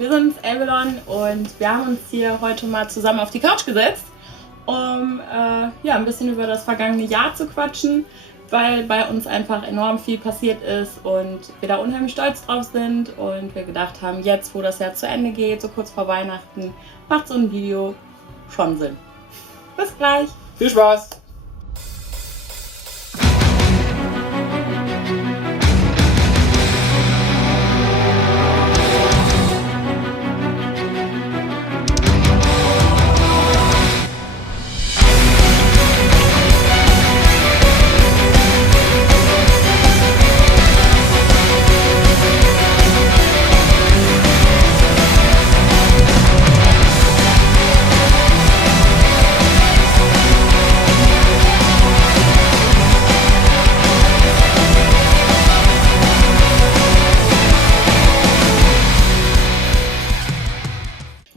wir sind Avalon und wir haben uns hier heute mal zusammen auf die Couch gesetzt, um ein bisschen über das vergangene Jahr zu quatschen, weil bei uns einfach enorm viel passiert ist und wir da unheimlich stolz drauf sind und wir gedacht haben, jetzt wo das Jahr zu Ende geht, so kurz vor Weihnachten, macht so ein Video schon Sinn. Bis gleich! Viel Spaß!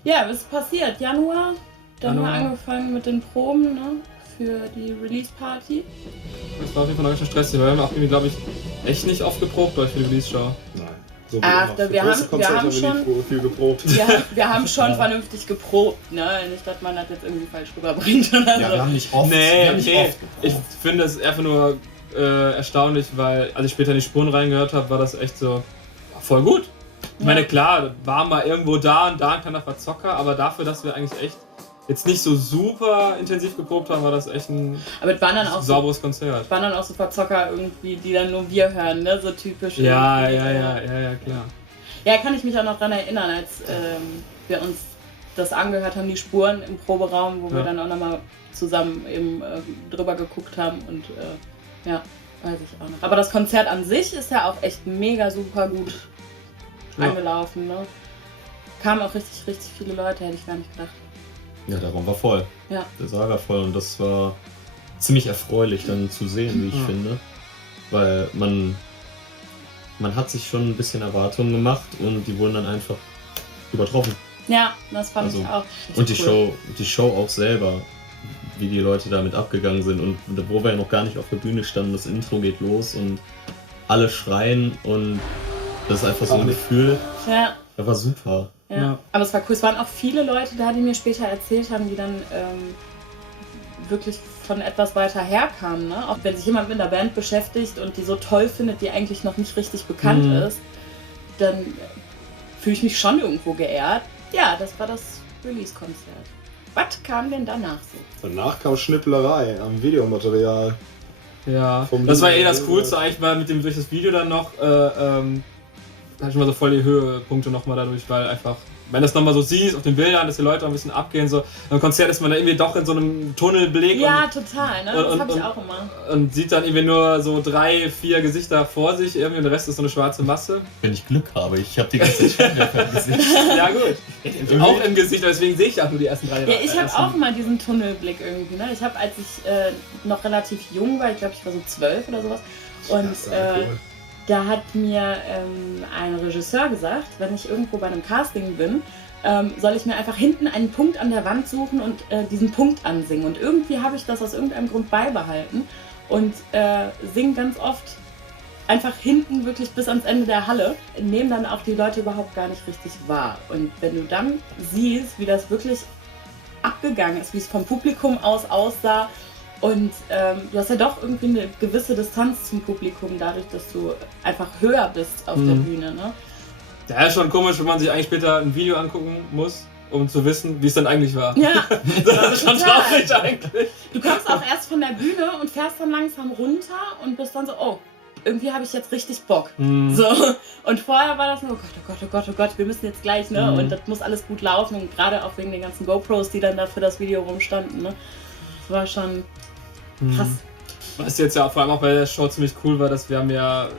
Ja, was ist passiert? Januar, dann haben wir angefangen mit den Proben, ne, für die Release-Party. Das war auf jeden Fall noch schon stressig, weil wir haben auch irgendwie, glaube ich, echt nicht oft geprobt für die Release-Show. Nein. So wir haben schon viel geprobt. Wir haben schon vernünftig geprobt, ne? Nicht, dass man das jetzt irgendwie falsch rüberbringt oder so. Ja, wir haben nicht oft, oft geprobt. Ich finde es einfach nur erstaunlich, weil als ich später in die Spuren reingehört habe, war das echt so voll gut. Ich meine, klar, war mal irgendwo da und da ein kleiner Verzocker, aber dafür, dass wir eigentlich echt jetzt nicht so super intensiv geprobt haben, war das echt ein sauberes Konzert. Es waren dann auch so Verzocker irgendwie, die dann nur wir hören, ne? So typisch. Ja, klar. Ja, kann ich mich auch noch daran erinnern, als wir uns das angehört haben, die Spuren im Proberaum, wo wir dann auch nochmal zusammen eben drüber geguckt haben und weiß ich auch noch. Aber das Konzert an sich ist ja auch echt mega super gut angelaufen, ne? Kamen auch richtig viele Leute, hätte ich gar nicht gedacht. Ja, der Raum war voll. Ja. Der Saal war voll und das war ziemlich erfreulich dann zu sehen, wie ich finde. Weil man hat sich schon ein bisschen Erwartungen gemacht und die wurden dann einfach übertroffen. Ja, das fand ich auch. Und die Show auch selber, wie die Leute damit abgegangen sind und wo wir ja noch gar nicht auf der Bühne standen, das Intro geht los und alle schreien und das ist einfach so ein Gefühl. Ja. Das war super. Ja. Aber es war cool. Es waren auch viele Leute da, die mir später erzählt haben, die dann wirklich von etwas weiter herkamen. Ne? Auch wenn sich jemand mit einer Band beschäftigt und die so toll findet, die eigentlich noch nicht richtig bekannt ist, dann fühle ich mich schon irgendwo geehrt. Ja, das war das Release-Konzert. Was kam denn danach so? Danach kam Schnipplerei am Videomaterial. Ja, das war das Coolste eigentlich, weil mit dem durch das Video dann noch hatte ich mal so voll die Höhepunkte nochmal dadurch, weil einfach, wenn du das nochmal so siehst auf den Bildern, dass die Leute ein bisschen abgehen, so im Konzert ist man da irgendwie doch in so einem Tunnelblick. Ja, total, ne? Das habe ich auch immer. Und sieht dann irgendwie nur so 3, 4 Gesichter vor sich, irgendwie und der Rest ist so eine schwarze Masse. Wenn ich Glück habe, ich habe die ganze Zeit Scheinwerfer im Gesicht. Ja gut, auch im Gesicht, deswegen sehe ich auch nur die ersten 3. Ja, ich habe auch immer diesen Tunnelblick irgendwie, ne? Ich habe, als ich noch relativ jung war, ich glaube ich war so 12 oder sowas, und da hat mir ein Regisseur gesagt, wenn ich irgendwo bei einem Casting bin, soll ich mir einfach hinten einen Punkt an der Wand suchen und diesen Punkt ansingen. Und irgendwie habe ich das aus irgendeinem Grund beibehalten und singe ganz oft einfach hinten wirklich bis ans Ende der Halle, nehmen dann auch die Leute überhaupt gar nicht richtig wahr. Und wenn du dann siehst, wie das wirklich abgegangen ist, wie es vom Publikum aus aussah, und du hast ja doch irgendwie eine gewisse Distanz zum Publikum, dadurch, dass du einfach höher bist auf der Bühne, ne? Ja, ist schon komisch, wenn man sich eigentlich später ein Video angucken muss, um zu wissen, wie es dann eigentlich war. Ja, das ist schon traurig eigentlich. Du kommst auch erst von der Bühne und fährst dann langsam runter und bist dann so, oh, irgendwie habe ich jetzt richtig Bock. So. Und vorher war das nur, oh Gott, wir müssen jetzt gleich, ne? Und das muss alles gut laufen, und gerade auch wegen den ganzen GoPros, die dann da für das Video rumstanden, ne? Das war schon krass. Was jetzt ja vor allem auch bei der Show ziemlich cool war, dass wir haben ja...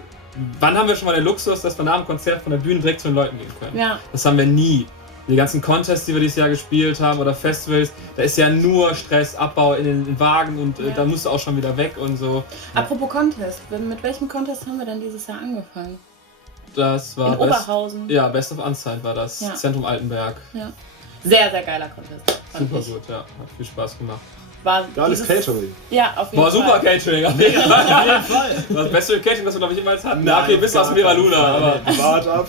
Wann haben wir schon mal den Luxus, dass wir nach dem Konzert von der Bühne direkt zu den Leuten gehen können? Ja. Das haben wir nie. Die ganzen Contests, die wir dieses Jahr gespielt haben, oder Festivals, da ist ja nur Stress, Abbau in den Wagen und da musst du auch schon wieder weg und so. Apropos Contest, mit welchem Contest haben wir denn dieses Jahr angefangen? Das war in Oberhausen. Ja, Best of Unsigned war das, Zentrum Altenberg. Ja. Sehr, sehr geiler Contest. Super gut, ja. Hat viel Spaß gemacht. War alles Catering. Ja, auf jeden Fall. Super Catering, auf jeden Fall. Das beste Catering, das wir, glaube ich, jemals hatten. Na, okay, bis aus Mira Luna, aber... Wart ab.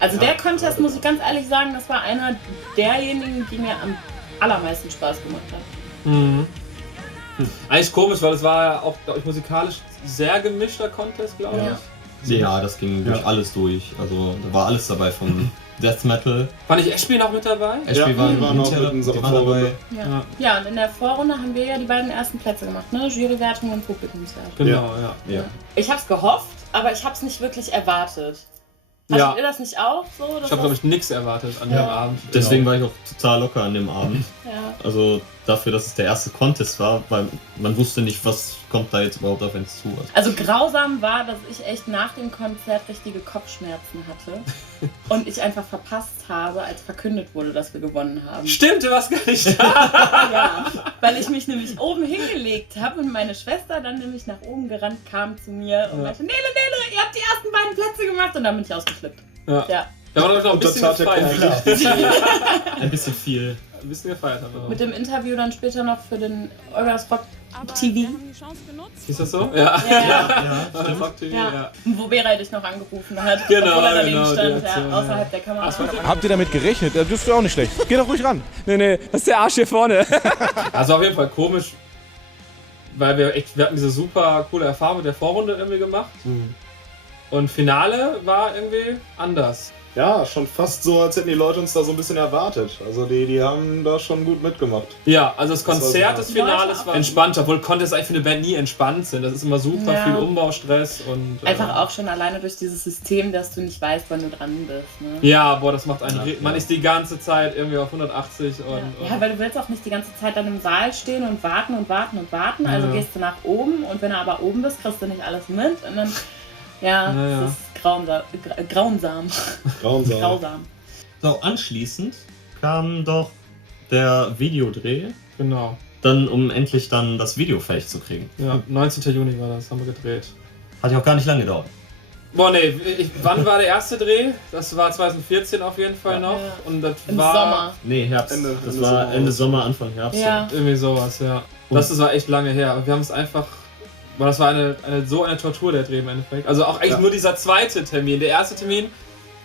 Also der Contest, muss ich ganz ehrlich sagen, das war einer derjenigen, die mir am allermeisten Spaß gemacht hat. Mhm. Eigentlich komisch, weil es war ja auch, glaube ich, musikalisch sehr gemischter Contest, glaube ich. Ja, das ging durch alles durch. Also da war alles dabei, vom Death Metal. Fand ich Ashby noch mit dabei? Ashby war die waren auch mit in die unserer waren dabei. Vorrunde. Ja, und in der Vorrunde haben wir ja die beiden ersten Plätze gemacht, ne? Jurywertung und Publikumswertung. Genau, ja. Ich hab's gehofft, aber ich hab's nicht wirklich erwartet. Hattet ihr das nicht auch so? Ich habe, glaube ich, nichts erwartet an dem Abend. Deswegen war ich auch total locker an dem Abend. Ja. Also dafür, dass es der erste Contest war, weil man wusste nicht, was kommt da jetzt überhaupt auf uns zu. Also grausam war, dass ich echt nach dem Konzert richtige Kopfschmerzen hatte und ich einfach verpasst habe, als verkündet wurde, dass wir gewonnen haben. Stimmt, du warst gar nicht da. Ja, weil ich mich nämlich oben hingelegt habe und meine Schwester dann nämlich nach oben gerannt kam zu mir und meinte, Nele, ihr habt die ersten beiden Plätze gemacht, und dann bin ich ausgeflippt. Ja. Da war noch ein bisschen gefeiert. Ein bisschen viel. Ein bisschen gefeiert haben wir. Mit dem Interview dann später noch für den Euros Rock TV. Hieß das so? Ja. Rock TV, ja. Wo Beray dich noch angerufen hat, Genau, obwohl er daneben genau, stand, die Aktion, außerhalb der Kamera. Habt ihr damit gerechnet? Das dürfte auch nicht schlecht. Geh doch ruhig ran. Nee, das ist der Arsch hier vorne. Also auf jeden Fall komisch, weil wir hatten diese super coole Erfahrung mit der Vorrunde irgendwie gemacht. Und Finale war irgendwie anders. Ja, schon fast so, als hätten die Leute uns da so ein bisschen erwartet. Also die haben da schon gut mitgemacht. Ja, also das Konzert des Finales Leute, war entspannt, obwohl Contests eigentlich für eine Band nie entspannt sind. Das ist immer super viel Umbaustress und... Einfach auch schon alleine durch dieses System, dass du nicht weißt, wann du dran bist. Ne? Ja, boah, das macht einen... Man ist die ganze Zeit irgendwie auf 180 und... Ja, weil du willst auch nicht die ganze Zeit dann im Saal stehen und warten und warten und warten. Also gehst du nach oben und wenn du aber oben bist, kriegst du nicht alles mit und dann... Ja, das ist grausam. So, anschließend kam doch der Videodreh. Genau. Dann, um endlich dann das Video fertig zu kriegen. Ja, 19. Juni war das, haben wir gedreht. Hat ja auch gar nicht lange gedauert. Boah, nee, wann war der erste Dreh? Das war 2014 auf jeden Fall noch. Ja. Und das Im war... Sommer. Nee, Herbst. Ende das war Sommer. Ende Sommer, Anfang Herbst. Ja. Irgendwie sowas, ja. Das war echt lange her. Aber wir haben es einfach... Boah, das war so eine Tortur, der Dreh im Endeffekt. Also auch eigentlich nur dieser zweite Termin. Der erste Termin,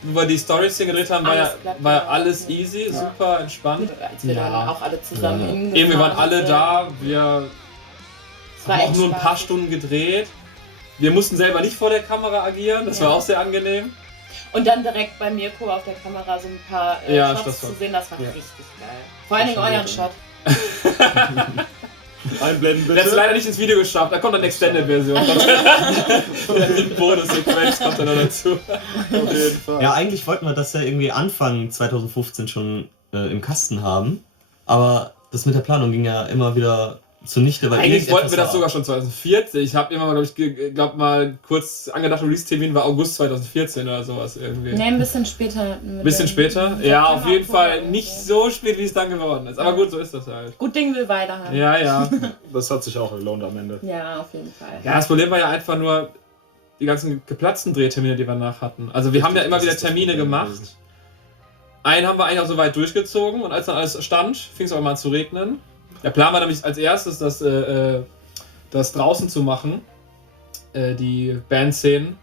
wo wir die Storys hier gedreht haben, war ja alles easy, super entspannt. Als wir dann auch alle zusammen Eben, wir waren alle da, wir haben auch nur ein paar Stunden. Stunden gedreht. Wir mussten selber nicht vor der Kamera agieren, das war auch sehr angenehm. Und dann direkt bei Mirko auf der Kamera so ein paar Shots zu sehen, das war richtig geil. Vor allen Dingen euren Shot. Einblenden bitte. Der hat es leider nicht ins Video geschafft, da kommt eine Extended-Version. Die Bonus-Sequenz kommt dann noch dazu. Auf jeden Fall. Ja, eigentlich wollten wir das ja irgendwie Anfang 2015 schon im Kasten haben. Aber das mit der Planung ging ja immer wieder zunichte. Weil eigentlich wollten wir das sogar schon 2014. Ich habe immer mal, mal kurz angedacht, Release-Termin war August 2014 oder sowas irgendwie. Ne, ein bisschen später. Bisschen später? Ja, auf jeden Fall nicht so spät, wie es dann geworden ist. Aber gut, so ist das halt. Gut Ding will weiter haben. Ja. Das hat sich auch gelohnt am Ende. Ja, auf jeden Fall. Ja, das Problem war ja einfach nur die ganzen geplatzten Drehtermine, die wir nach hatten. Also wir haben ja immer wieder Termine gemacht. Einen haben wir eigentlich auch so weit durchgezogen und als dann alles stand, fing es auch mal an zu regnen. Der Plan war nämlich als erstes, das draußen zu machen, die Bandszenen.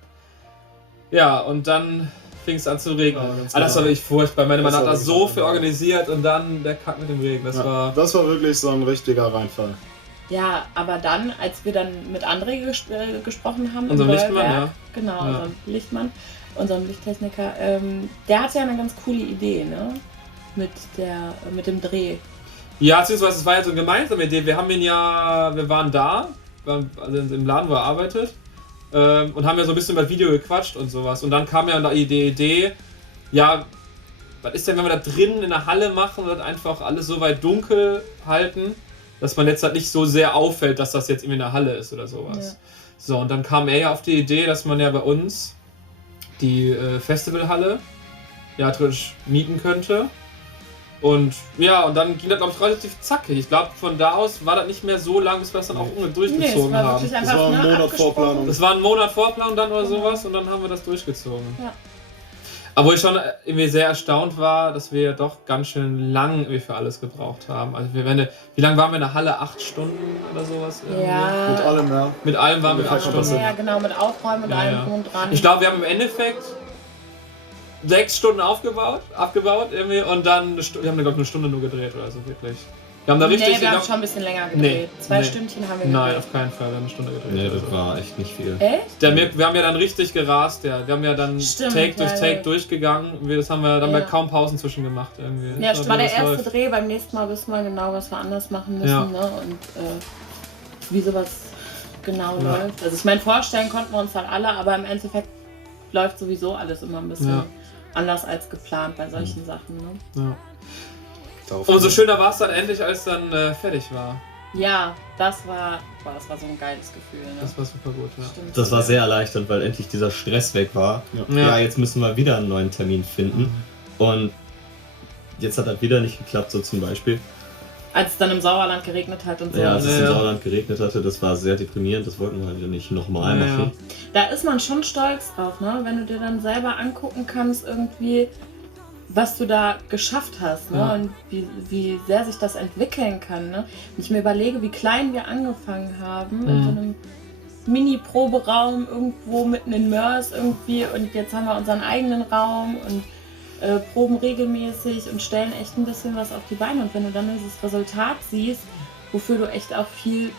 Ja, und dann fing es an zu regnen. Ja, das war wirklich furchtbar. Meine Mann hat da so viel organisiert und dann der Kack mit dem Regen. Das war wirklich so ein richtiger Reinfall. Ja, aber dann, als wir dann mit André gesprochen haben, unserem Lichtmann, ja. Genau, unserem Lichtmann, unserem Lichttechniker, der hatte ja eine ganz coole Idee, ne? Mit dem Dreh. Ja, beziehungsweise es war ja so eine gemeinsame Idee. Wir waren da, also im Laden, wo er arbeitet, und haben ja so ein bisschen über das Video gequatscht und sowas. Und dann kam ja die Idee, ja, was ist denn, wenn wir da drinnen in der Halle machen und das einfach alles so weit dunkel halten, dass man jetzt halt nicht so sehr auffällt, dass das jetzt irgendwie in der Halle ist oder sowas. Ja. So, und dann kam er ja auf die Idee, dass man ja bei uns die Festivalhalle ja theoretisch mieten könnte. Und ja, und dann ging das, glaube ich, relativ zackig. Ich glaube, von da aus war das nicht mehr so lang, bis wir das dann auch durchgezogen haben. Das war ein Monat Vorplanung. Das war ein Monat Vorplanung dann oder sowas und dann haben wir das durchgezogen. Ja. Aber wo ich schon irgendwie sehr erstaunt war, dass wir doch ganz schön lang irgendwie für alles gebraucht haben. Also wie lange waren wir in der Halle? 8 Stunden oder sowas? Ja. Mit allem, ja. Mit allem waren wir 8 Stunden. Ja, genau, mit Aufräumen und allem drum und dran. Ich glaube, wir haben im Endeffekt 6 Stunden abgebaut irgendwie und dann, wir haben da glaube ich eine Stunde nur gedreht oder so, wirklich. Wir haben da richtig... wir haben schon ein bisschen länger gedreht. 2 Stündchen haben wir gedreht. Nein, auf keinen Fall, wir haben eine Stunde gedreht. Nee, das war echt nicht viel. Echt? Wir haben ja dann richtig gerast, ja. Wir haben ja dann Take durch Take durchgegangen. Das haben wir dann kaum Pausen zwischen gemacht irgendwie. Ja, das war der erste Dreh. Beim nächsten Mal wissen wir genau, was wir anders machen müssen, ne? Und wie sowas genau läuft. Also ich meine, vorstellen konnten wir uns halt alle, aber im Endeffekt läuft sowieso alles immer ein bisschen anders als geplant bei solchen Sachen, ne? Ja. Umso schöner war es dann endlich, als dann fertig war. Ja, das war so ein geiles Gefühl. Ne? Das war super gut, ja. Stimmt. Das war sehr erleichternd, weil endlich dieser Stress weg war. Ja, jetzt müssen wir wieder einen neuen Termin finden. Und jetzt hat das wieder nicht geklappt, so zum Beispiel. Als es dann im Sauerland geregnet hat und so. Ja, als es im Sauerland geregnet hatte, das war sehr deprimierend, das wollten wir halt nicht nochmal machen. Da ist man schon stolz drauf, ne? Wenn du dir dann selber angucken kannst, irgendwie, was du da geschafft hast, ne? Und wie sehr sich das entwickeln kann. Ne? Wenn ich mir überlege, wie klein wir angefangen haben, in so einem Mini-Proberaum irgendwo mitten in Mörs irgendwie, und jetzt haben wir unseren eigenen Raum und proben regelmäßig und stellen echt ein bisschen was auf die Beine. Und wenn du dann dieses Resultat siehst, wofür du echt auch viel,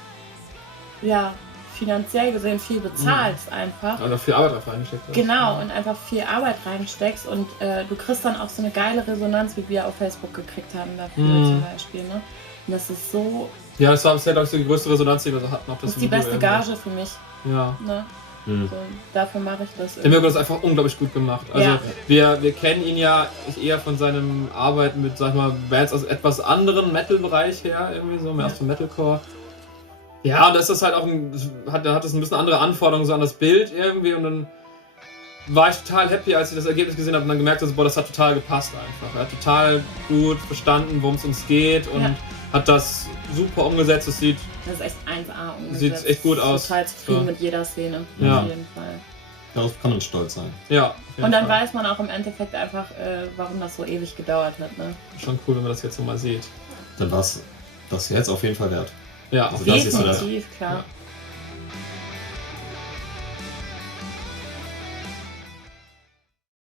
finanziell gesehen viel bezahlst einfach. Und auch viel Arbeit drauf reingesteckt hast. Genau, und einfach viel Arbeit reinsteckst und du kriegst dann auch so eine geile Resonanz, wie wir auf Facebook gekriegt haben dafür zum Beispiel. Ne? Und das ist so... Ja, das war bisher, glaube ich, so die größte Resonanz, die wir so hatten. Das ist die beste Gage für mich. Ja. Ne? So, dafür mache ich das. Der Mirko hat das einfach unglaublich gut gemacht. Also wir kennen ihn ja eher von seinem Arbeiten mit, sag ich mal, Bands aus etwas anderen Metal-Bereich her, irgendwie so, mehr aus dem Metalcore. Ja, und das ist halt auch hat das ein bisschen andere Anforderungen so an das Bild irgendwie, und dann war ich total happy, als ich das Ergebnis gesehen habe und dann gemerkt habe, boah, das hat total gepasst einfach. Er hat total gut verstanden, worum es uns geht und hat das super umgesetzt. Das ist echt 1A umgesetzt. Sieht echt gut aus. Total zufrieden mit jeder Szene, auf jeden Fall. Darauf kann man stolz sein. Ja. Und dann weiß man auch im Endeffekt einfach, warum das so ewig gedauert hat. Ne? Schon cool, wenn man das jetzt so mal sieht. Dann war es das jetzt auf jeden Fall wert. Ja, also definitiv, klar. Ja.